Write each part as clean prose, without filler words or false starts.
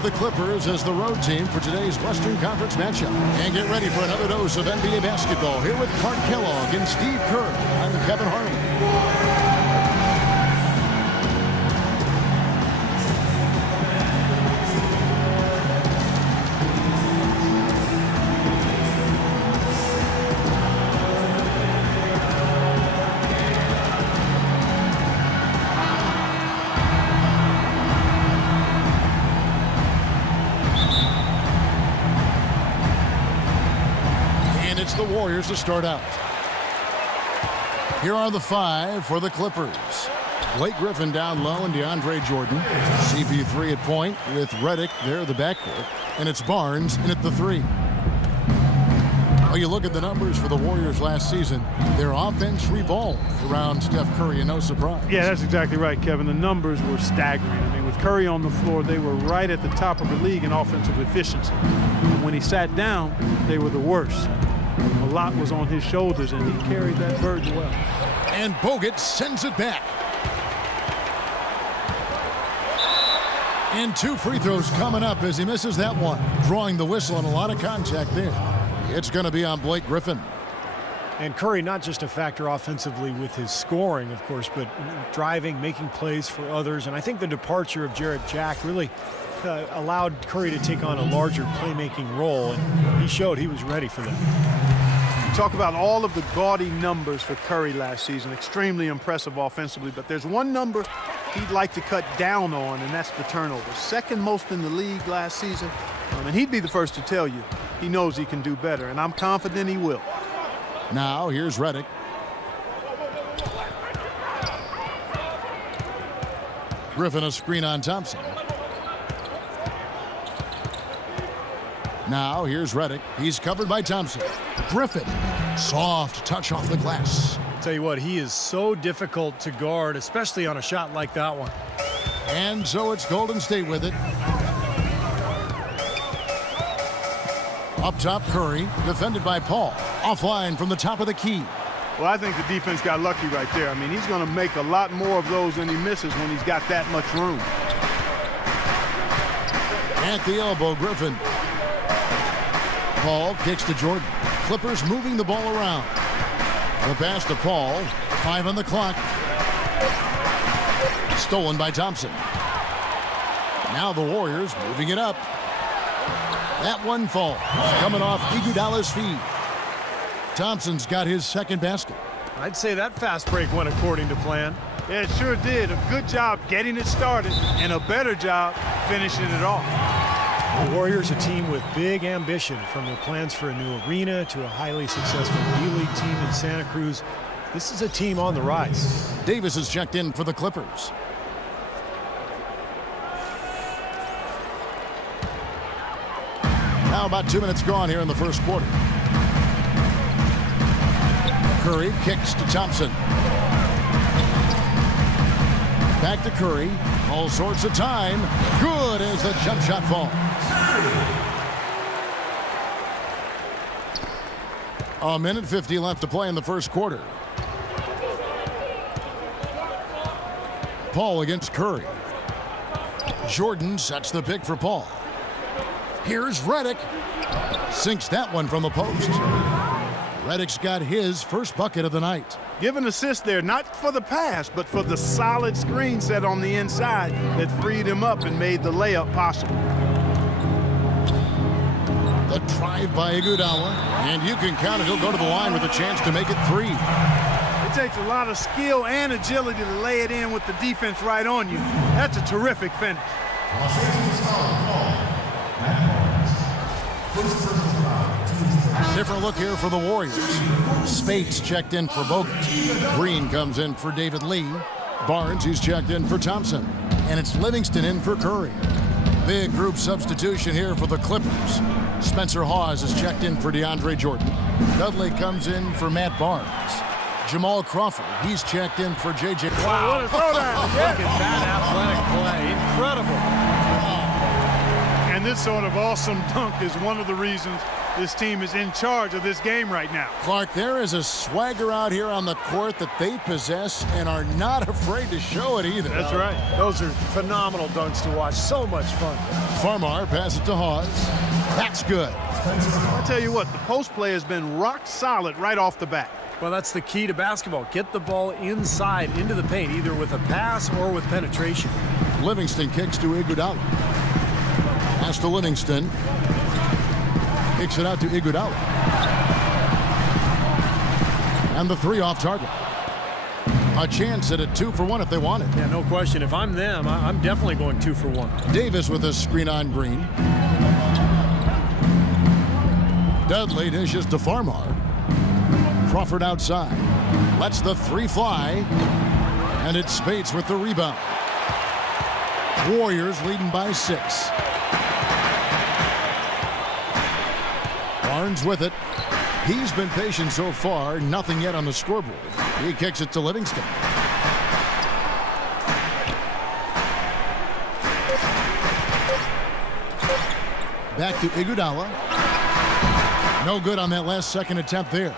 have the Clippers as the road team for today's Western Conference matchup. And get ready for another dose of NBA basketball here with Clark Kellogg and Steve Kerr. I'm Kevin Harlan. It's the Warriors to start out. Here are the five for the Clippers. Blake Griffin down low and DeAndre Jordan. CP3 at point with Redick there, the backcourt. And it's Barnes in at the three. Well, you look at the numbers for the Warriors last season. Their offense revolved around Steph Curry, and no surprise. Yeah, that's exactly right, Kevin. The numbers were staggering. I mean, with Curry on the floor, they were right at the top of the league in offensive efficiency. When he sat down, they were the worst. A lot was on his shoulders, and he carried that burden well. And Bogut sends it back. And two free throws coming up as he misses that one. Drawing the whistle and a lot of contact there. It's going to be on Blake Griffin. And Curry not just a factor offensively with his scoring, of course, but driving, making plays for others. And I think the departure of Jarrett Jack really allowed Curry to take on a larger playmaking role, and he showed he was ready for that. Talk about all of the gaudy numbers for Curry last season. Extremely impressive offensively, but there's one number he'd like to cut down on, and that's the turnovers. Second most in the league last season, and he'd be the first to tell you he knows he can do better, and I'm confident he will. Now here's Redick. Griffin a screen on Thompson. Now here's Redick. He's covered by Thompson. Griffin, soft touch off the glass. I'll tell you what, he is so difficult to guard, especially on a shot like that one. And so it's Golden State with it. Up top, Curry, defended by Paul. Offline from the top of the key. Well, I think the defense got lucky right there. I mean, he's going to make a lot more of those than he misses when he's got that much room. At the elbow, Griffin. Paul kicks to Jordan. Clippers moving the ball around. The pass to Paul. 5 on the clock. Stolen by Thompson. Now the Warriors moving it up. That one falls. Coming off Iguodala's feet. Thompson's got his second basket. I'd say that fast break went according to plan. Yeah, it sure did. A good job getting it started and a better job finishing it off. The Warriors, a team with big ambition, from their plans for a new arena to a highly successful D-League team in Santa Cruz. This is a team on the rise. Davis is checked in for the Clippers. Now about 2 minutes gone here in the first quarter. Curry kicks to Thompson. Back to Curry. All sorts of time. Good as the jump shot falls. A minute 50 left to play in the first quarter. Paul against Curry. Jordan sets the pick for Paul. Here's Redick. Sinks that one from the post. Redick's got his first bucket of the night. Give an assist there, not for the pass, but for the solid screen set on the inside that freed him up and made the layup possible. The drive by Iguodala, and you can count it. He'll go to the line with a chance to make it 3. It takes a lot of skill and agility to lay it in with the defense right on you. That's a terrific finish. Different look here for the Warriors. Spates checked in for Bogut. Green comes in for David Lee. Barnes, who's checked in for Thompson. And it's Livingston in for Curry. Big group substitution here for the Clippers. Spencer Hawes is checked in for DeAndre Jordan. Dudley comes in for Matt Barnes. Jamal Crawford, he's checked in for J.J. Wow, what a throwdown. Look at that athletic play. Incredible. And this sort of awesome dunk is one of the reasons this team is in charge of this game right now. Clark, there is a swagger out here on the court that they possess and are not afraid to show it either. That's right. Those are phenomenal dunks to watch. So much fun. Farmar passes it to Hawes. That's good. I tell you what, the post play has been rock solid right off the bat. Well, that's the key to basketball. Get the ball inside into the paint, either with a pass or with penetration. Livingston kicks to Iguodala. Pass to Livingston. Kicks it out to Iguodala. And the three off target. A chance at a 2-for-1 if they want it. Yeah, no question. If I'm them, I'm definitely going 2 for 1. Davis with a screen on Green. Dudley dishes to Farmar. Crawford outside. Lets the three fly. And it's Spates with the rebound. Warriors leading by 6. Barnes with it. He's been patient so far. Nothing yet on the scoreboard. He kicks it to Livingston. Back to Iguodala. No good on that last second attempt there.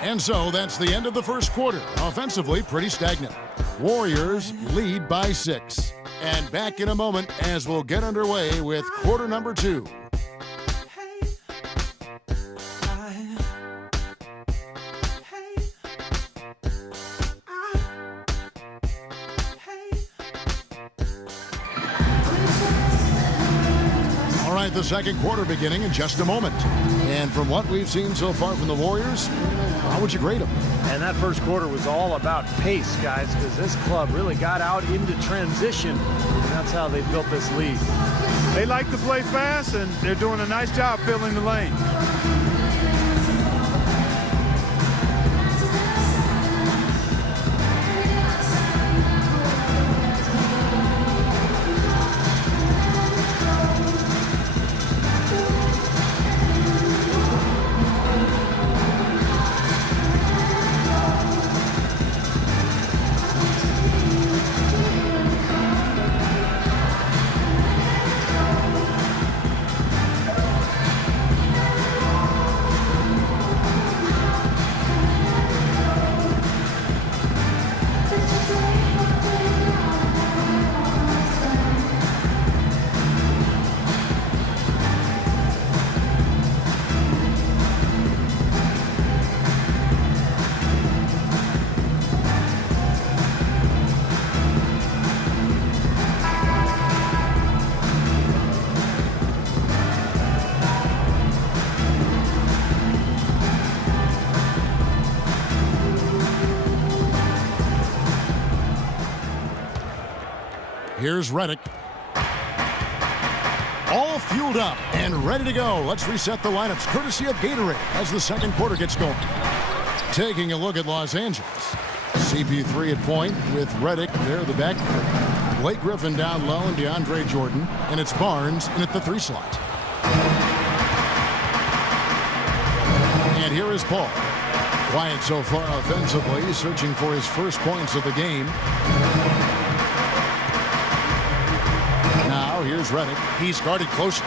And so that's the end of the first quarter. Offensively, pretty stagnant. Warriors lead by 6. And back in a moment as we'll get underway with quarter number 2. All right, the second quarter beginning in just a moment. And from what we've seen so far from the Warriors, how would you grade them? And that first quarter was all about pace, guys, because this club really got out into transition, and that's how they built this lead. They like to play fast, and they're doing a nice job filling the lane. Here's Redick. All fueled up and ready to go. Let's reset the lineups courtesy of Gatorade as the second quarter gets going. Taking a look at Los Angeles. CP3 at point with Redick there, the back. Blake Griffin down low and DeAndre Jordan. And it's Barnes in at the 3 slot. And here is Paul. Quiet so far offensively, searching for his first points of the game. Now here's Redick. He's guarded closely.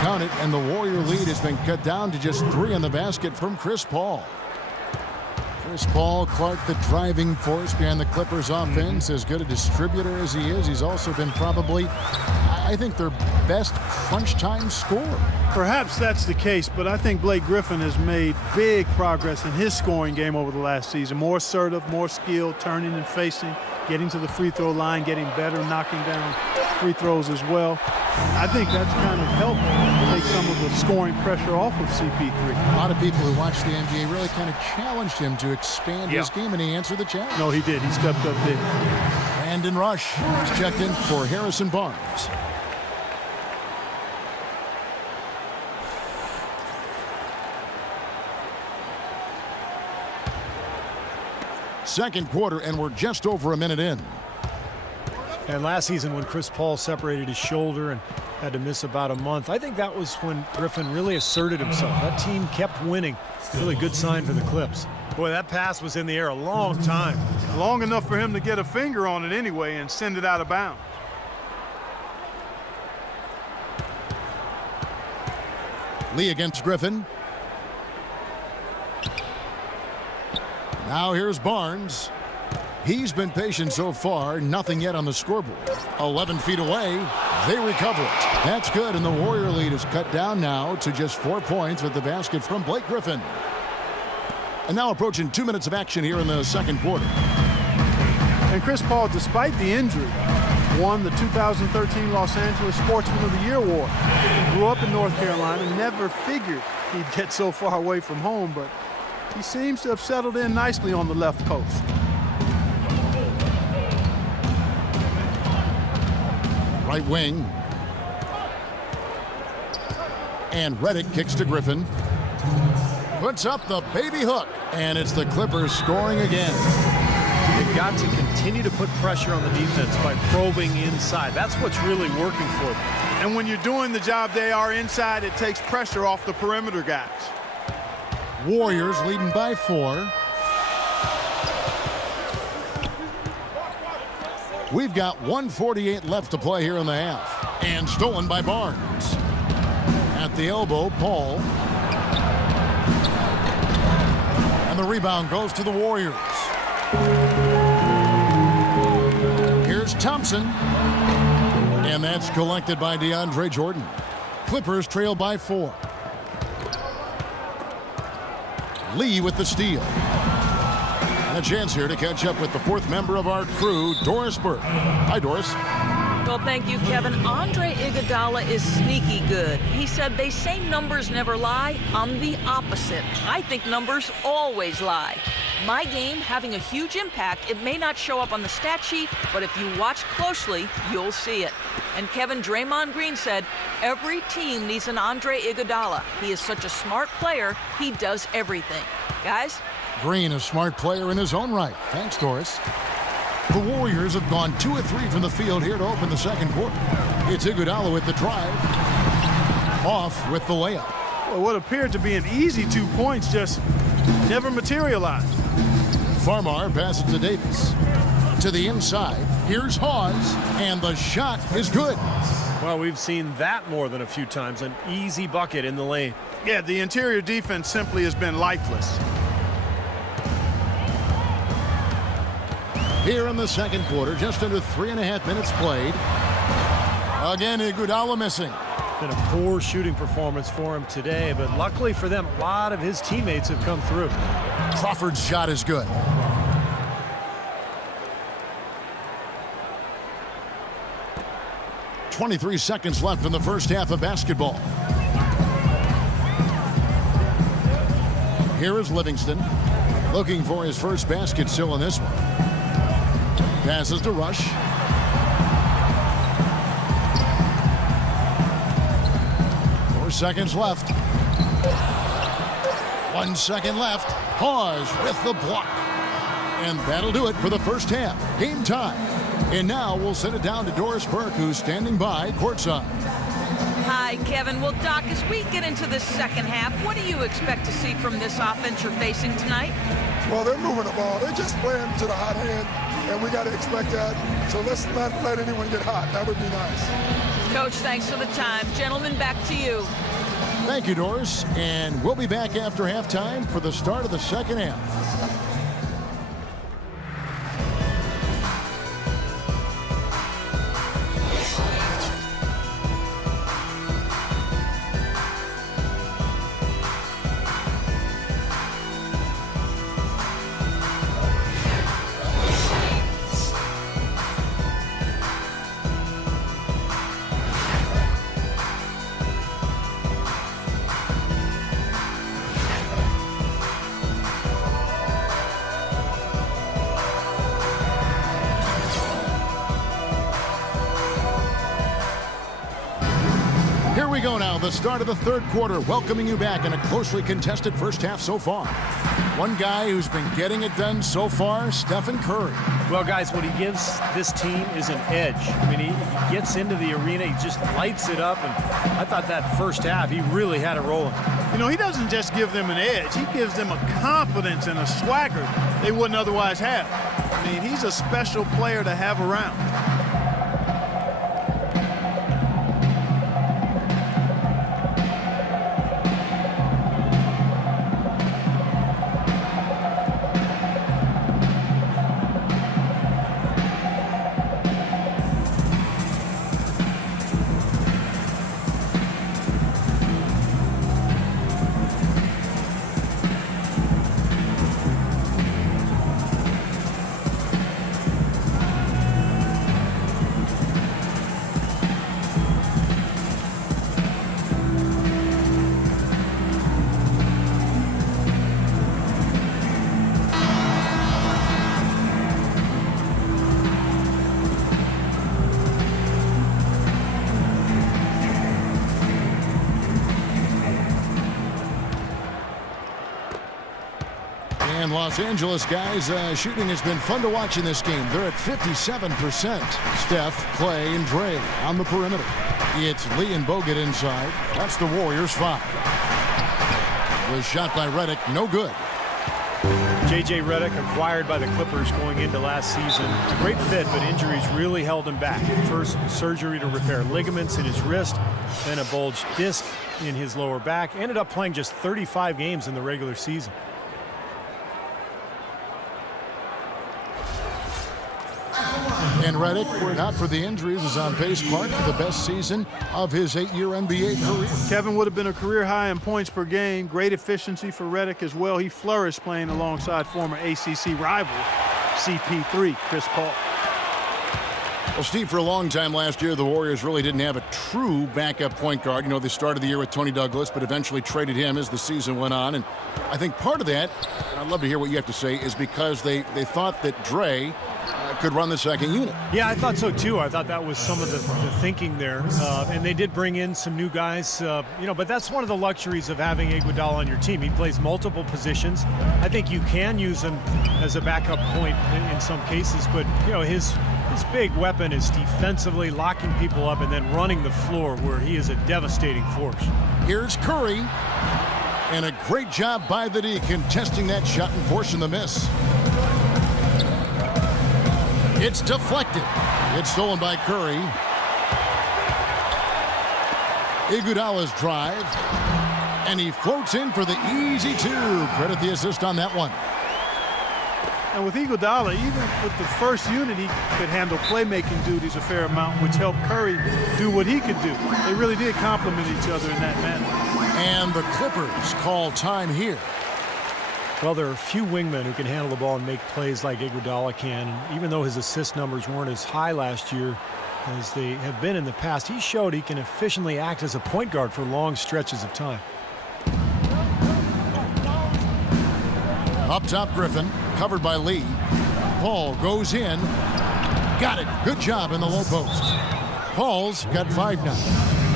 Count it, and the Warrior lead has been cut down to just 3 on the basket from Chris Paul. Chris Paul, Clark, the driving force behind the Clippers offense. As good a distributor as he is, he's also been probably, I think, their best crunch time scorer. Perhaps that's the case, but I think Blake Griffin has made big progress in his scoring game over the last season. More assertive, more skilled, turning and facing, getting to the free throw line, getting better, knocking down free throws as well. I think that's kind of helped take some of the scoring pressure off of CP3. A lot of people who watch the NBA really kind of challenged him to expand his game, and he answered the challenge. No, he did. He stepped up big. Brandon Rush is checked in for Harrison Barnes. Second quarter, and we're just over a minute in. And last season when Chris Paul separated his shoulder and had to miss about a month, I think that was when Griffin really asserted himself. That team kept winning. Really good sign for the Clips. Boy, that pass was in the air a long time. Long enough for him to get a finger on it anyway and send it out of bounds. Lee against Griffin. Now here's Barnes. He's been patient so far, nothing yet on the scoreboard. 11 feet away, they recover it. That's good, and the Warrior lead is cut down now to just 4 points with the basket from Blake Griffin. And now approaching 2 minutes of action here in the second quarter. And Chris Paul, despite the injury, won the 2013 Los Angeles Sportsman of the Year award. He grew up in North Carolina, never figured he'd get so far away from home, but he seems to have settled in nicely on the left coast. Right wing. And Redick kicks to Griffin. Puts up the baby hook. And it's the Clippers scoring again. They've got to continue to put pressure on the defense by probing inside. That's what's really working for them. And when you're doing the job they are inside, it takes pressure off the perimeter guys. Warriors leading by 4. We've got 1:48 left to play here in the half. And stolen by Barnes. At the elbow, Paul. And the rebound goes to the Warriors. Here's Thompson. And that's collected by DeAndre Jordan. Clippers trail by 4. Lee with the steal. And a chance here to catch up with the 4th member of our crew, Doris Burke. Hi, Doris. Well, thank you, Kevin. Andre Iguodala is sneaky good. He said they say numbers never lie. I'm the opposite. I think numbers always lie. My game having a huge impact. It may not show up on the stat sheet, but if you watch closely, you'll see it. And Kevin, Draymond Green said, every team needs an Andre Iguodala. He is such a smart player. He does everything. Guys? Green, a smart player in his own right. Thanks, Doris. The Warriors have gone 2 of 3 from the field here to open the second quarter. It's Iguodala with the drive. Off with the layup. Well, what appeared to be an easy 2 points just never materialized. Farmar passes to Davis. To the inside. Here's Hawes. And the shot is good. Well, we've seen that more than a few times. An easy bucket in the lane. Yeah, the interior defense simply has been lifeless. Here in the second quarter, just under 3.5 minutes played. Again, Iguodala missing. Been a poor shooting performance for him today, but luckily for them, a lot of his teammates have come through. Crawford's shot is good. .23 seconds left in the first half of basketball. Here is Livingston, looking for his first basket still in this one. Passes to Rush. 4 seconds left. 1 second left. Pause with the block. And that'll do it for the first half. Game time. And now we'll send it down to Doris Burke, who's standing by courtside. Hi, Kevin. Well, Doc, as we get into the second half, what do you expect to see from this offense you're facing tonight? Well, they're moving the ball. They're just playing to the hot hand, and we got to expect that. So let's not let anyone get hot. That would be nice. Coach, thanks for the time. Gentlemen, back to you. Thank you, Doris. And we'll be back after halftime for the start of the second half. Here we go now, the start of the third quarter, welcoming you back in a closely contested first half so far. One guy who's been getting it done so far, Stephen Curry. Well, guys, what he gives this team is an edge. I mean, he gets into the arena, he just lights it up, and I thought that first half, he really had it rolling. You know, he doesn't just give them an edge, he gives them a confidence and a swagger they wouldn't otherwise have. I mean, he's a special player to have around. And Los Angeles guys, shooting has been fun to watch in this game. They're at 57%. Steph, Clay, and Dre on the perimeter. It's Lee and Bogut inside. That's the Warriors' 5. Was shot by Redick, no good. J.J. Redick, acquired by the Clippers going into last season. A great fit, but injuries really held him back. First, surgery to repair ligaments in his wrist, then a bulged disc in his lower back. Ended up playing just 35 games in the regular season. And Redick, not for the injuries, is on pace, Clark, for the best season of his 8-year NBA career. Kevin would have been a career high in points per game. Great efficiency for Redick as well. He flourished playing alongside former ACC rival CP3, Chris Paul. Well, Steve, for a long time last year, the Warriors really didn't have a true backup point guard. You know, they started the year with Tony Douglas, but eventually traded him as the season went on. And I think part of that, and I'd love to hear what you have to say, is because they thought that Dre could run the second unit. Yeah, I thought so too. I thought that was some of the thinking there. And they did bring in some new guys, but that's one of the luxuries of having Iguodala on your team. He plays multiple positions. I think you can use him as a backup point in some cases, but, his big weapon is defensively locking people up and then running the floor, where he is a devastating force. Here's Curry. And a great job by the D contesting that shot and forcing the miss. It's deflected. It's stolen by Curry. Iguodala's drive. And he floats in for the easy 2. Credit the assist on that one. And with Iguodala, even with the first unit, he could handle playmaking duties a fair amount, which helped Curry do what he could do. They really did complement each other in that manner. And the Clippers call time here. Well, there are a few wingmen who can handle the ball and make plays like Iguodala can. And even though his assist numbers weren't as high last year as they have been in the past, he showed he can efficiently act as a point guard for long stretches of time. Up top, Griffin, covered by Lee. Paul goes in. Got it. Good job in the low post. Paul's got 5 now.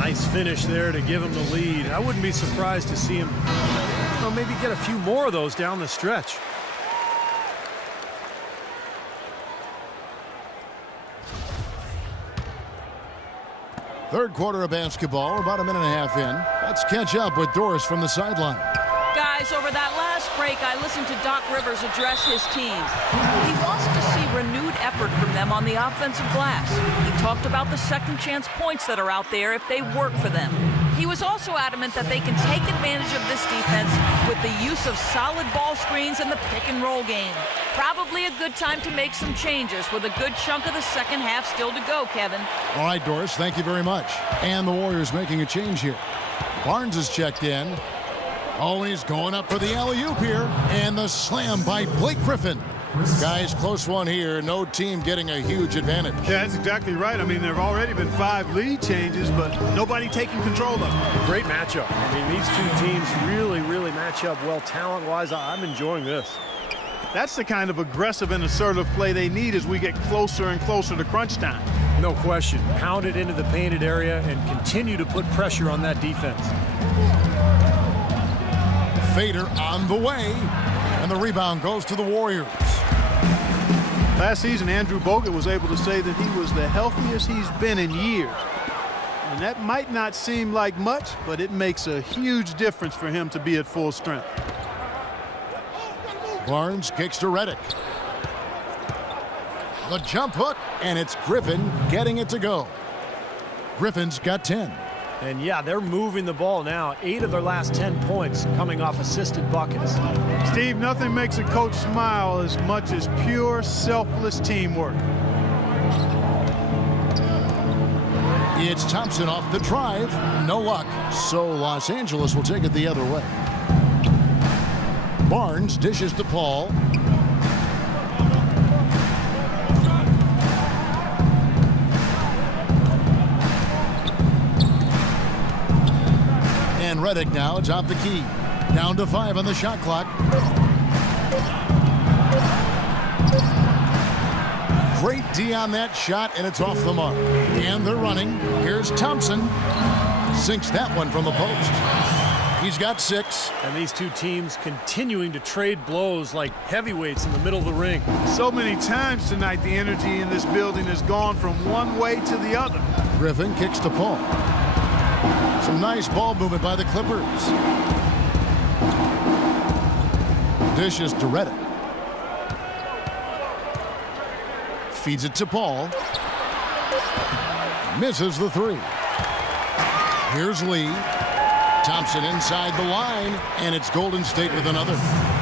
Nice finish there to give him the lead. I wouldn't be surprised to see him maybe get a few more of those down the stretch. Third quarter of basketball, about a minute and a half in. Let's catch up with Doris from the sideline. Guys, over that last break, I listened to Doc Rivers address his team. He wants to see renewed effort from them on the offensive glass. He talked about the second chance points that are out there if they work for them. He was also adamant that they can take advantage of this defense with the use of solid ball screens and the pick and roll game. Probably a good time to make some changes with a good chunk of the second half still to go, Kevin. All right, Doris, thank you very much. And the Warriors making a change here. Barnes is checked in. Oh, he's going up for the alley-oop here. And the slam by Blake Griffin. Guys, close one here. No team getting a huge advantage. Yeah, that's exactly right. I mean, there have already been 5 lead changes, but nobody taking control of it. Great matchup. I mean, these two teams really match up well talent-wise. I'm enjoying this. That's the kind of aggressive and assertive play they need as we get closer and closer to crunch time. No question. Pound it into the painted area and continue to put pressure on that defense. Fader on the way. And the rebound goes to the Warriors. Last season, Andrew Bogut was able to say that he was the healthiest he's been in years. And that might not seem like much, but it makes a huge difference for him to be at full strength. Barnes kicks to Redick. The jump hook, and it's Griffin getting it to go. Griffin's got 10. And yeah, they're moving the ball now. 8 of their last 10 points coming off assisted buckets. Steve, nothing makes a coach smile as much as pure, selfless teamwork. It's Thompson off the drive. No luck. So Los Angeles will take it the other way. Barnes dishes to Paul. And Redick now atop the key. Down to 5 on the shot clock. Great D on that shot, and it's off the mark. And they're running. Here's Thompson. Sinks that one from the post. He's got 6. And these two teams continuing to trade blows like heavyweights in the middle of the ring. So many times tonight, the energy in this building has gone from one way to the other. Griffin kicks to Paul. Some nice ball movement by the Clippers. Dishes to Redick. Feeds it to Paul. Misses the 3. Here's Lee. Thompson inside the line, and it's Golden State with another.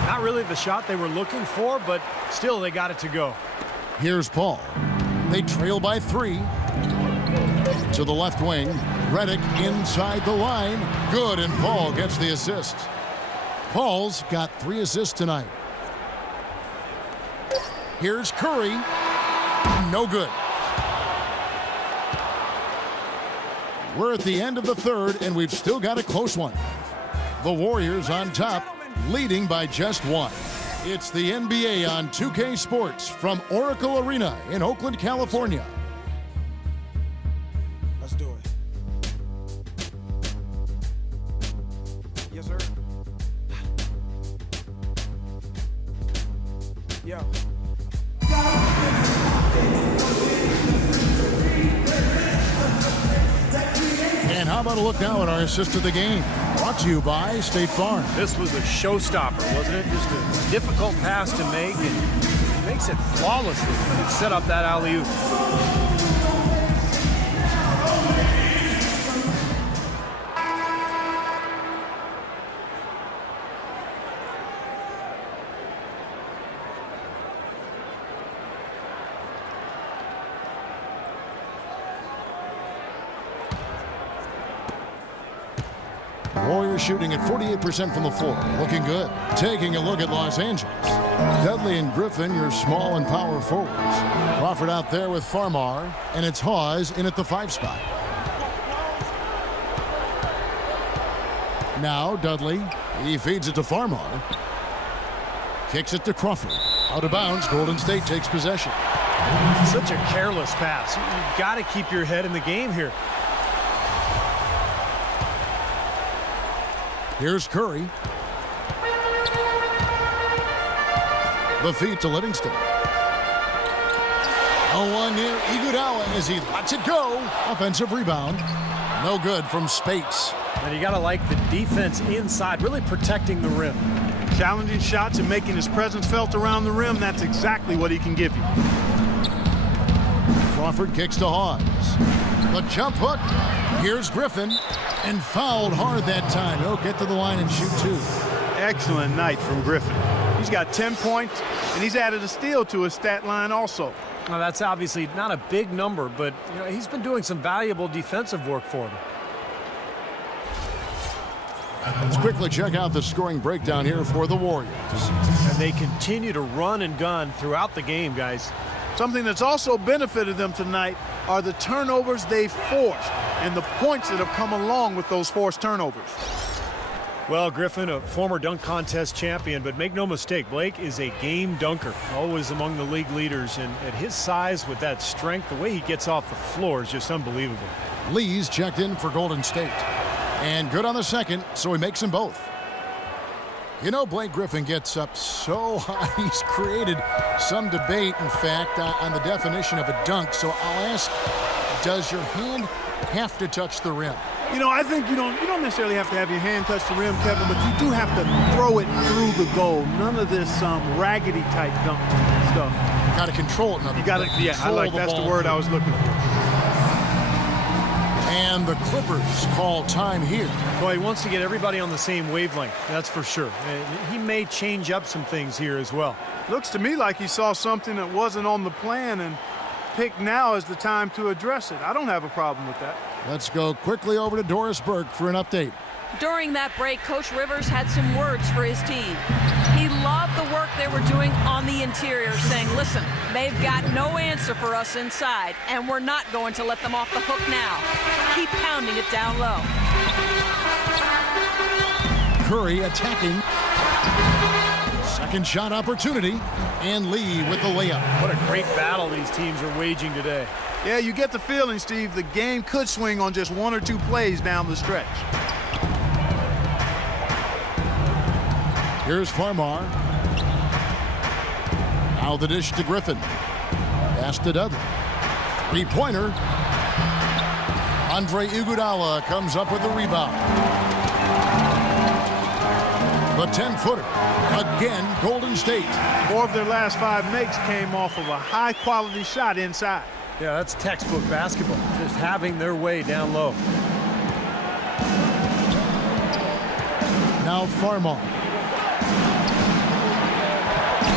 Not really the shot they were looking for, but still they got it to go. Here's Paul. They trail by 3. To the left wing. Redick inside the line. Good, and Paul gets the assist. Paul's got 3 assists tonight. Here's Curry. No good. We're at the end of the third, and we've still got a close one. The Warriors on top, leading by just 1. It's the NBA on 2K Sports from Oracle Arena in Oakland, California. Let's do it. Yes, sir. Yo. And how about a look now at our assist of the game? Brought to you by State Farm. This was a showstopper, wasn't it? Just a difficult pass to make, and he makes it flawlessly. He set up that alley-oop. Warriors shooting at 48% from the floor. Looking good. Taking a look at Los Angeles. Dudley and Griffin, your small and power forwards. Crawford out there with Farmar, and it's Hawes in at the 5 spot. Now Dudley. He feeds it to Farmar. Kicks it to Crawford. Out of bounds. Golden State takes possession. Such a careless pass. You've got to keep your head in the game here. Here's Curry. The feed to Livingston. A 1 near Iguodala as he lets it go. Offensive rebound. No good from Spates. And you got to like the defense inside, really protecting the rim. Challenging shots and making his presence felt around the rim. That's exactly what he can give you. Crawford kicks to Hawes. The jump hook. Here's Griffin. And fouled hard that time. He'll get to the line and shoot 2. Excellent night from Griffin. He's got 10 points, and he's added a steal to his stat line also. Now, that's obviously not a big number, but he's been doing some valuable defensive work for them. Let's quickly check out the scoring breakdown here for the Warriors. And they continue to run and gun throughout the game, guys. Something that's also benefited them tonight are the turnovers they've forced and the points that have come along with those forced turnovers. Well, Griffin, a former dunk contest champion, but make no mistake, Blake is a game dunker, always among the league leaders, and at his size with that strength, the way he gets off the floor is just unbelievable. Lee's checked in for Golden State. And good on the second, so he makes them both. You know, Blake Griffin gets up so high, he's created some debate, in fact, on the definition of a dunk. So I'll ask, does your hand have to touch the rim? You know, I think you don't necessarily have to have your hand touch the rim, Kevin, but you do have to throw it through the goal. None of this raggedy type dunk stuff. Got to control it. You got to, yeah, that's the word I was looking for. And the Clippers call time here. Boy, he wants to get everybody on the same wavelength, that's for sure. And he may change up some things here as well. Looks to me like he saw something that wasn't on the plan and picked now as the time to address it. I don't have a problem with that. Let's go quickly over to Doris Burke for an update. During that break, Coach Rivers had some words for his team. He loved the work they were doing on the interior, saying, listen, they've got no answer for us inside, and we're not going to let them off the hook now. Keep pounding it down low. Curry attacking. Second shot opportunity, and Lee with the layup. What a great battle these teams are waging today. Yeah, you get the feeling, Steve, the game could swing on just 1 or 2 plays down the stretch. Here's Farmar. Now the dish to Griffin. Pass to Dudley. Three-pointer. Andre Iguodala comes up with the rebound. The 10-footer. Again, Golden State. 4 of their last 5 makes came off of a high-quality shot inside. Yeah, that's textbook basketball. Just having their way down low. Now Farmar.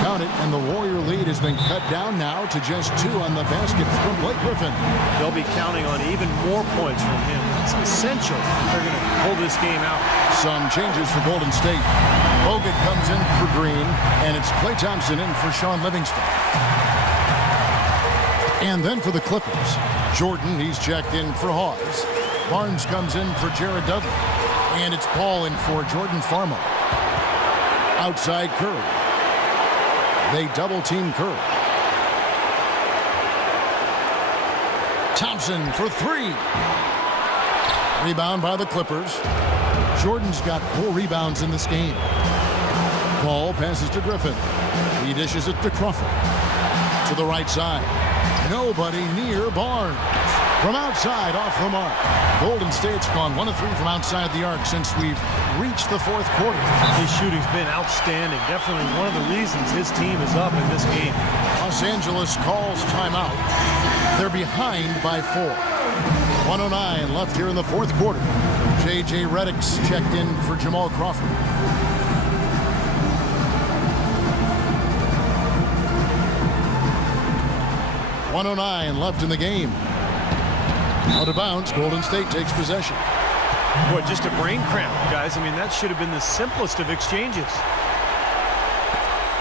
Count it, and the Warrior lead has been cut down now to just 2 on the basket from Blake Griffin. They'll be counting on even more points from him. That's essential if they're going to pull this game out. Some changes for Golden State. Bogut comes in for Green, and it's Klay Thompson in for Sean Livingston. And then for the Clippers, Jordan, he's checked in for Hawes. Barnes comes in for Jared Dudley. And it's Paul in for Jordan Farmar. Outside Curry. They double-team Curry. Thompson for 3. Rebound by the Clippers. Jordan's got 4 rebounds in this game. Paul passes to Griffin. He dishes it to Crawford. To the right side. Nobody near Barnes. From outside, off the mark. Golden State's gone 1 of 3 from outside the arc since we've reached the 4th quarter. His shooting's been outstanding. Definitely one of the reasons his team is up in this game. Los Angeles calls timeout. They're behind by 4. 1:09 left here in the 4th quarter. J.J. Redick's checked in for Jamal Crawford. .109 left in the game. Out of bounds, Golden State takes possession. Boy, just a brain cramp, guys. I mean, that should have been the simplest of exchanges.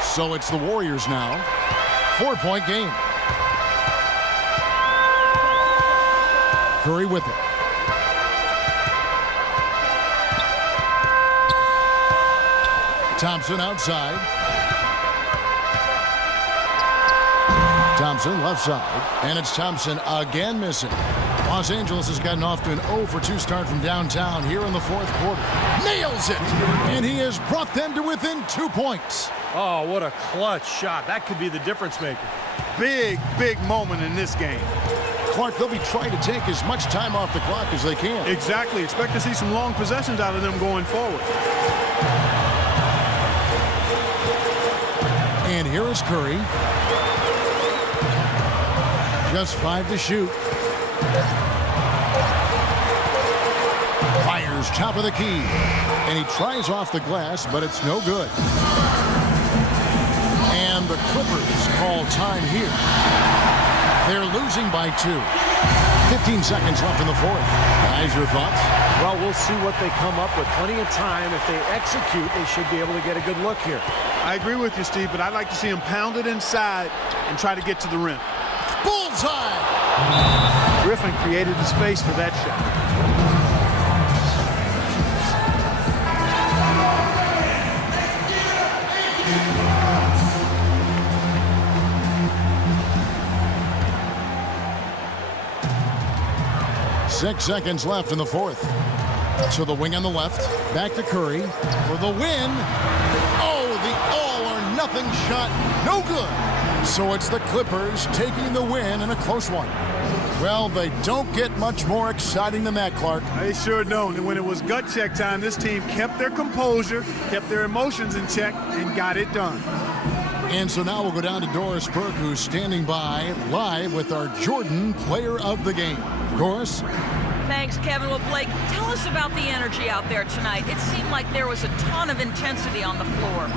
So it's the Warriors now. 4-point game. Curry with it. Thompson outside. Thompson left side. And it's Thompson again missing. Los Angeles has gotten off to an 0-for-2 start from downtown here in the 4th quarter. Nails it! And he has brought them to within 2 points. Oh, what a clutch shot. That could be the difference maker. Big, big moment in this game. Clark, they'll be trying to take as much time off the clock as they can. Exactly. Expect to see some long possessions out of them going forward. And here is Curry. Just 5 to shoot. Fires top of the key. And he tries off the glass, but it's no good. And the Clippers call time here. They're losing by 2. 15 seconds left in the 4th. Guys, your thoughts? Well, we'll see what they come up with. Plenty of time. If they execute, they should be able to get a good look here. I agree with you, Steve, but I'd like to see him pound it inside and try to get to the rim. Bullseye! Griffin created the space for that shot. Six seconds left in the 4th. To the wing on the left. Back to Curry for the win. Oh, the all-or-nothing shot. No good. So it's the Clippers taking the win in a close one. Well, they don't get much more exciting than that, Clark. They sure don't. And when it was gut check time, this team kept their composure, kept their emotions in check, and got it done. And so now we'll go down to Doris Burke, who's standing by live with our Jordan Player of the Game. Doris? Thanks, Kevin. Well, Blake, tell us about the energy out there tonight. It seemed like there was a ton of intensity on the floor.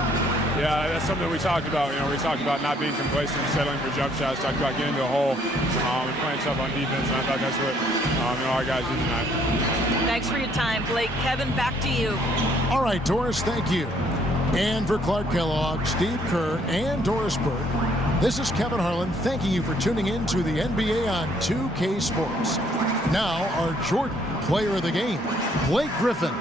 Yeah, that's something we talked about. We talked about not being complacent, settling for jump shots, talked about getting to a hole and playing tough on defense, and I thought that's what our guys did tonight. Thanks for your time, Blake. Kevin, back to you. All right, Doris, thank you. And for Clark Kellogg, Steve Kerr, and Doris Burke, this is Kevin Harlan thanking you for tuning in to the NBA on 2K Sports. Now, our Jordan Player of the Game, Blake Griffin.